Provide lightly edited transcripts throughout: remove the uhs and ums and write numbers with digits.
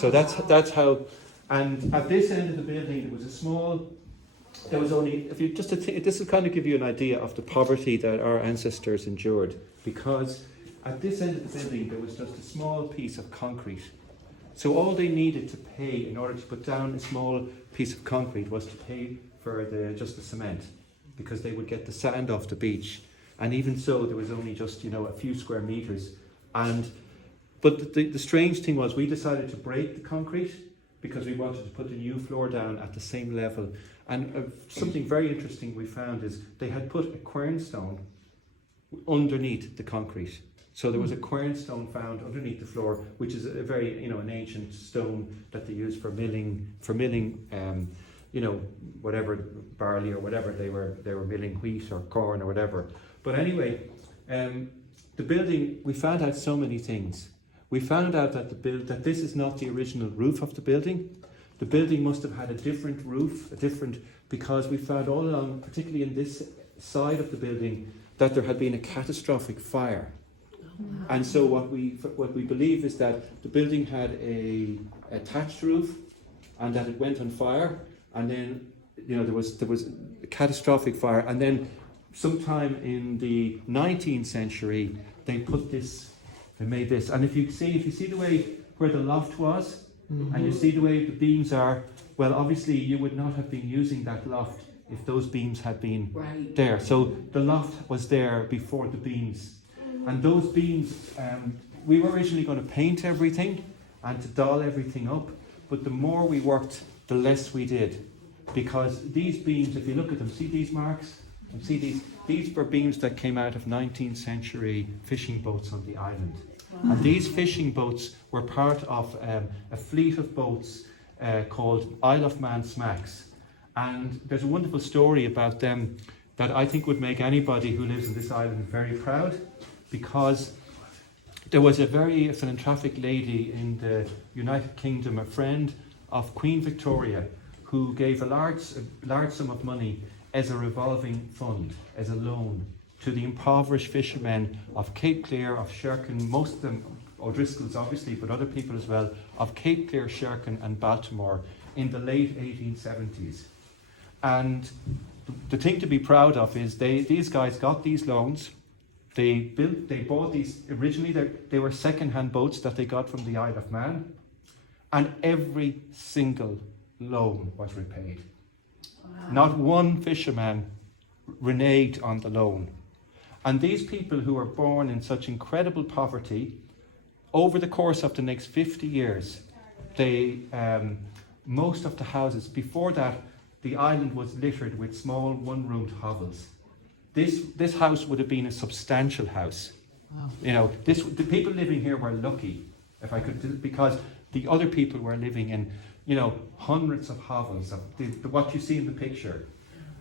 So that's how. And at this end of the building, there was a small. There was only, if you just this will kind of give you an idea of the poverty that our ancestors endured, because at this end of the building there was just a small piece of concrete. So all they needed to pay in order to put down a small piece of concrete was to pay for just the cement, because they would get the sand off the beach. And even so, there was only just a few square meters. But the strange thing was, we decided to break the concrete because we wanted to put the new floor down at the same level. And something very interesting we found is they had put a quernstone underneath the concrete. So there was a quernstone found underneath the floor, which is a very, an ancient stone that they used for milling, whatever, barley or whatever they were milling, wheat or corn or whatever. But anyway, the building, we found out so many things. We found out that this is not the original roof of the building. The building must have had a different roof, because we found all along, particularly in this side of the building, that there had been a catastrophic fire. Wow. And so what we believe is that the building had a thatched roof, and that it went on fire, and then there was a catastrophic fire, and then sometime in the 19th century they made this, and if you see the way where the loft was, and you see the way the beams are, well, obviously you would not have been using that loft if those beams had been there. So the loft was there before the beams. And those beams, we were originally going to paint everything and to doll everything up, but the more we worked, the less we did. Because these beams, if you look at them, see these marks? And see these were beams that came out of 19th century fishing boats on the island. And these fishing boats were part of a fleet of boats called Isle of Man smacks. And there's a wonderful story about them that I think would make anybody who lives in this island very proud, because there was a very philanthropic lady in the United Kingdom, a friend of Queen Victoria, who gave a large sum of money as a revolving fund, as a loan, to the impoverished fishermen of Cape Clear, of Sherkin, most of them O'Driscoil's obviously, but other people as well, of Cape Clear, Sherkin and Baltimore in the late 1870s. And the thing to be proud of is these guys got these loans. They bought these, originally they were second-hand boats that they got from the Isle of Man, and every single loan was repaid. Wow. Not one fisherman reneged on the loan. And these people who were born in such incredible poverty, over the course of the next 50 years, most of the houses, before that, the island was littered with small one-roomed hovels. This house would have been a substantial house. Wow. The people living here were lucky, if I could, because the other people were living in, hundreds of hovels, of what you see in the picture.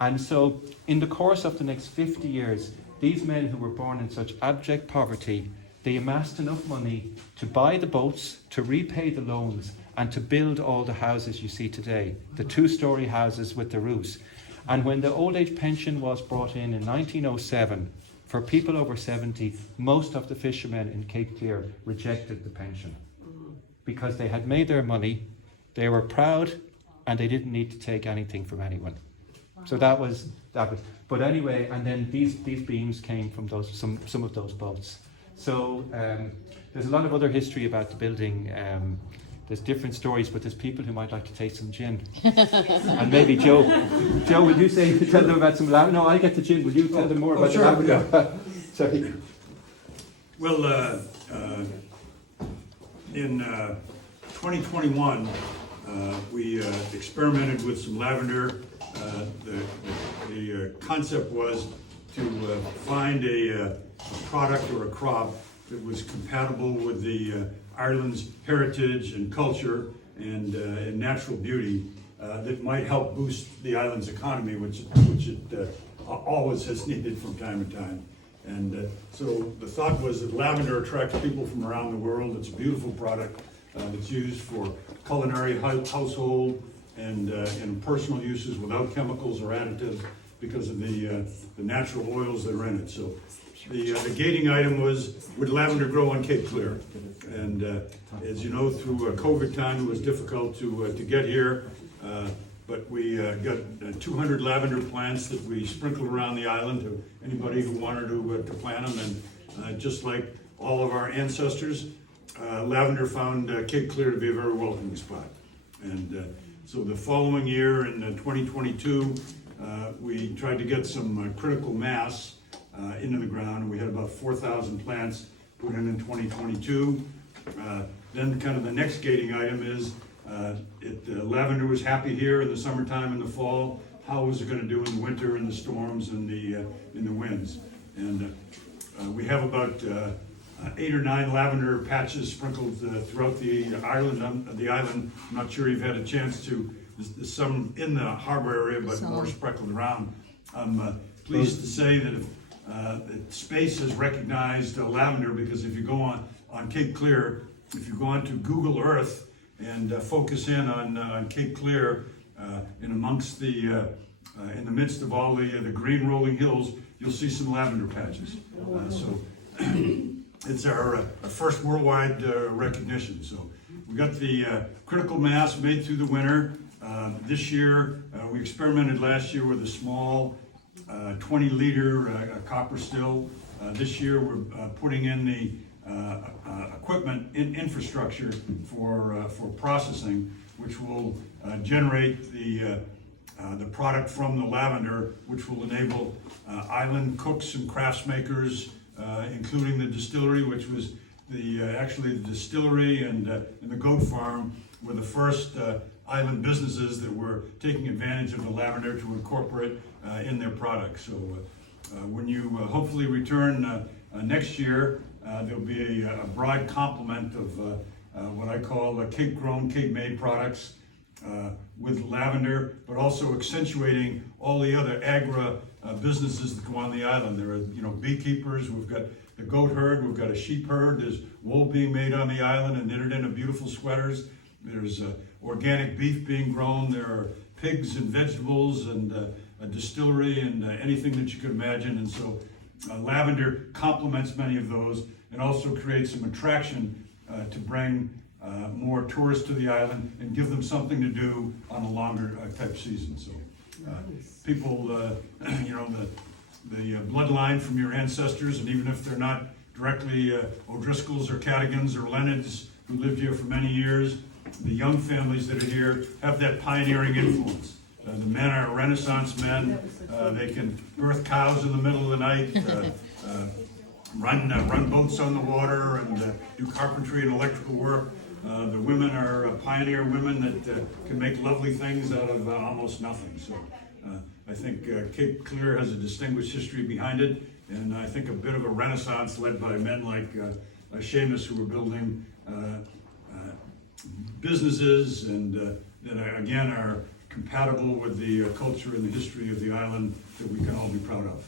And so, in the course of the next 50 years, these men who were born in such abject poverty, they amassed enough money to buy the boats, to repay the loans, and to build all the houses you see today, the 2-story houses with the roofs. And when the old age pension was brought in 1907, for people over 70, most of the fishermen in Cape Clear rejected the pension because they had made their money, they were proud, and they didn't need to take anything from anyone. So that was. But anyway, and then these beams came from some of those boats. So there's a lot of other history about the building. There's different stories, but there's people who might like to taste some gin. And maybe Joe, will you tell them about some lavender? No, I'll get the gin. Will you tell them more about the lavender? Yeah. Sorry. Well, in 2021, we experimented with some lavender. The concept was to find a product or a crop that was compatible with the Ireland's heritage and culture and natural beauty that might help boost the island's economy, which it always has needed from time to time. And so the thought was that lavender attracts people from around the world. It's a beautiful product that's used for culinary, household, and personal uses without chemicals or additives because of the natural oils that are in it. So the gating item was, would lavender grow on Cape Clear? And as you know, through COVID time, it was difficult to get here. But we got 200 lavender plants that we sprinkled around the island to anybody who wanted to plant them. And just like all of our ancestors, lavender found Cape Clear to be a very welcoming spot. And so the following year in 2022, we tried to get some critical mass into the ground. We had about 4,000 plants put in 2022. Then kind of the next gating item is lavender was happy here in the summertime and the fall. How was it going to do in the winter and the storms and the winds? And we have about 8 or 9 lavender patches sprinkled throughout the island. I'm not sure you've had a chance to. There's some in the harbor area, but more sprinkled around. I'm pleased to say that space has recognized lavender, because if you go on Cape Clear, if you go onto Google Earth and focus in on Cape Clear, in amongst in the midst of all the green rolling hills, you'll see some lavender patches. So it's our first worldwide recognition. So we got the critical mass made through the winter. This year, we experimented last year with a small 20-liter copper still. This year, we're putting in the equipment infrastructure for processing, which will generate the product from the lavender, which will enable island cooks and crafts makers, including the distillery, which was actually the distillery and the goat farm were the first island businesses that were taking advantage of the lavender to incorporate in their products. So when you hopefully return next year, there'll be a broad complement of what I call Cape-grown, Cape-made products with lavender, but also accentuating all the other businesses that go on the island. There are, beekeepers. We've got the goat herd. We've got a sheep herd. There's wool being made on the island and knitted into beautiful sweaters. There's organic beef being grown. There are pigs and vegetables and a distillery and anything that you could imagine. And so lavender complements many of those and also creates some attraction to bring more tourists to the island and give them something to do on a longer type season. So people, the bloodline from your ancestors, and even if they're not directly O'Driscolls or Cadigans or Leonards who lived here for many years, the young families that are here have that pioneering influence. The men are Renaissance men. They can birth cows in the middle of the night, run boats on the water, and do carpentry and electrical work. The women are pioneer women that can make lovely things out of almost nothing. So I think Cape Clear has a distinguished history behind it, and I think a bit of a renaissance led by men like Séamus, who are building businesses and that again are compatible with the culture and the history of the island that we can all be proud of.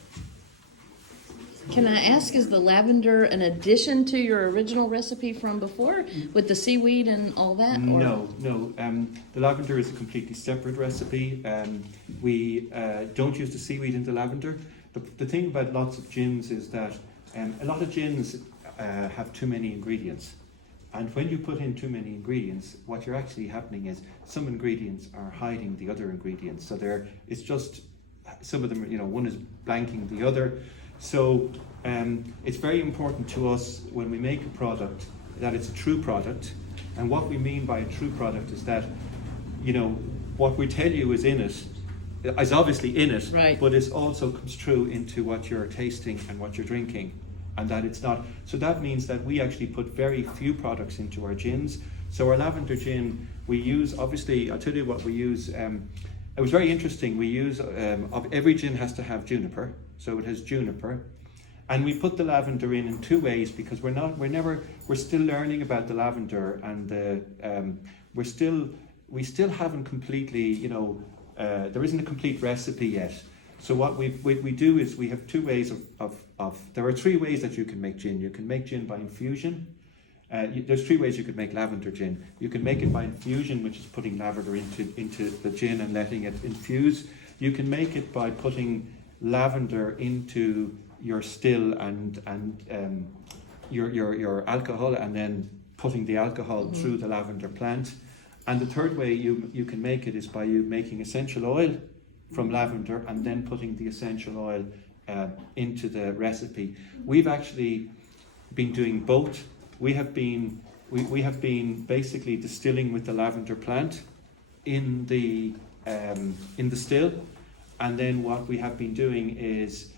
Can I ask, is the lavender an addition to your original recipe from before with the seaweed and all that? Or? No. The lavender is a completely separate recipe. We don't use the seaweed in the lavender. The thing about lots of gins is that a lot of gins have too many ingredients. And when you put in too many ingredients, what you're actually happening is some ingredients are hiding the other ingredients. So it's just, some of them, one is blanking the other. So it's very important to us when we make a product that it's a true product. And what we mean by a true product is that, what we tell you is in it, is obviously in it, right, but it also comes true into what you're tasting and what you're drinking. And that it's not, so that means that we actually put very few products into our gins. So our lavender gin, we use, obviously, I'll tell you what we use. It was very interesting. We use, every gin has to have juniper, so it has juniper. And we put the lavender in two ways because we're still learning about the lavender, and we still haven't completely, there isn't a complete recipe yet. So what we do is we have two ways there are 3 ways that you can make gin. You can make gin by infusion. There's 3 ways you could make lavender gin. You can make it by infusion, which is putting lavender into the gin and letting it infuse. You can make it by putting lavender into your still and your alcohol, and then putting the alcohol through the lavender plant. And the third way you can make it is by you making essential oil from lavender and then putting the essential oil into the recipe. We've actually been doing both. We have been basically distilling with the lavender plant in the still, and then what we have been doing is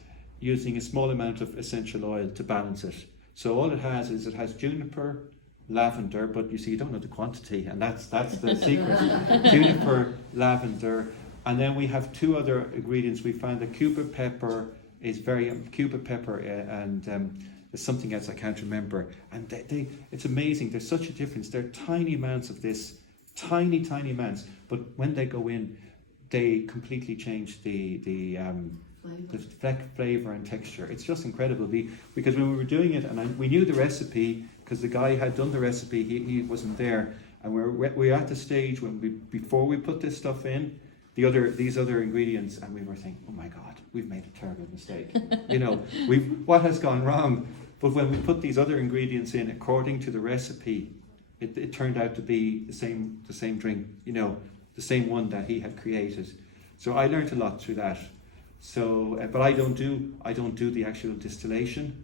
using a small amount of essential oil to balance it. So all it has juniper, lavender, but you see you don't know the quantity, and that's the secret. Juniper, lavender, and then we have two other ingredients. We found that Cuba pepper and there's something else I can't remember, and it's amazing. There's such a difference. They're tiny amounts of this, tiny amounts, but when they go in, they completely change the flavor and texture. It's just incredible. Because when we were doing it, and we knew the recipe, because the guy had done the recipe, he wasn't there, and we're at the stage when before we put this stuff in, these other ingredients, and we were thinking, oh my God, we've made a terrible mistake. What has gone wrong? But when we put these other ingredients in according to the recipe, it turned out to be the same drink, the same one that he had created. So I learned a lot through that. So, but I don't do the actual distillation.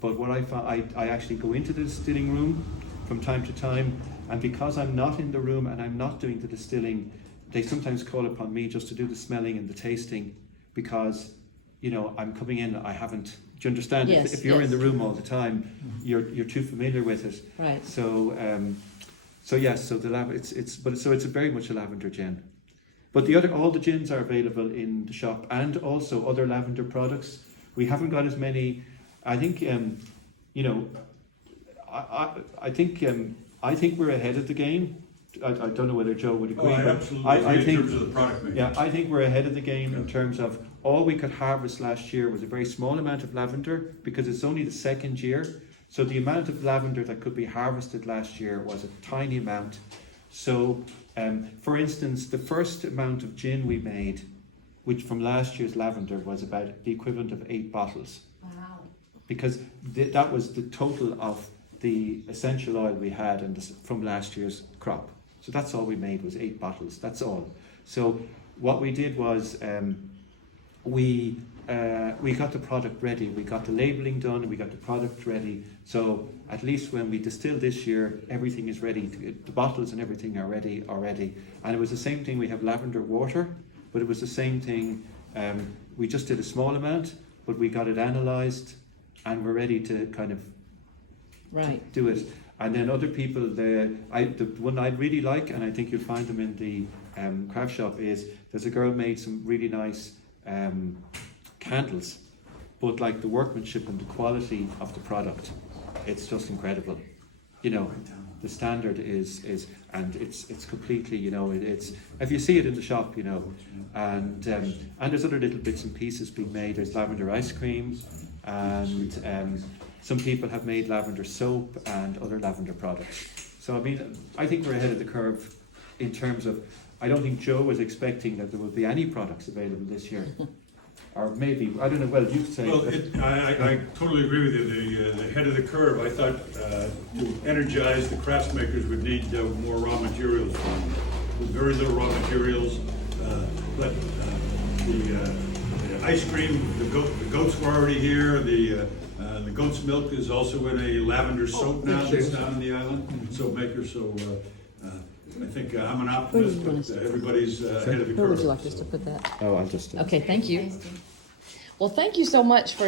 But what I found, I actually go into the distilling room from time to time, and because I'm not in the room and I'm not doing the distilling, they sometimes call upon me just to do the smelling and the tasting, because I'm coming in. I haven't. Do you understand? Yes, if you're yes. in the room all the time, you're too familiar with it. Right. So yes. So it's very much a lavender gin. But all the gins are available in the shop, and also other lavender products. We haven't got as many. I think I think we're ahead of the game. I don't know whether Joe would agree. I but absolutely I agree think, in terms of the product mix. yeah, I think we're ahead of the game in terms of all we could harvest last year was a very small amount of lavender, because it's only the second year. So the amount of lavender that could be harvested last year was a tiny amount. So, for instance, the first amount of gin we made, which from last year's lavender, was about the equivalent of 8 bottles. Wow. Because that was the total of the essential oil we had from last year's crop. So that's all we made was 8 bottles. That's all. So what we did was we got the product ready. We got the labeling done, and we got the product ready. So at least when we distill this year, everything is ready. The bottles and everything are ready already. And it was the same thing. We have lavender water, but it was the same thing. We just did a small amount, but we got it analysed, and we're ready to kind of do it. And then other people, the one I'd really like, and I think you'll find them in the craft shop, is there's a girl made some really nice candles, but like the workmanship and the quality of the product, it's just incredible. The standard is and it's completely, it's, if you see it in the shop, and there's other little bits and pieces being made. There's lavender ice cream, and some people have made lavender soap and other lavender products. So I think we're ahead of the curve in terms of, I don't think Joe was expecting that there would be any products available this year. Or maybe, I don't know, well, you say. Well, I totally agree with you. The head of the curve, I thought to energize the crafts makers would need more raw materials. With very little raw materials, but the ice cream, the goats were already here. The goat's milk is also in a lavender soap now that's down on the island. Soap maker, so I think I'm an optimist, but everybody's ahead of the curve. Where would you like us to put that? Oh, I'll just. Okay, thank you. Well, thank you so much for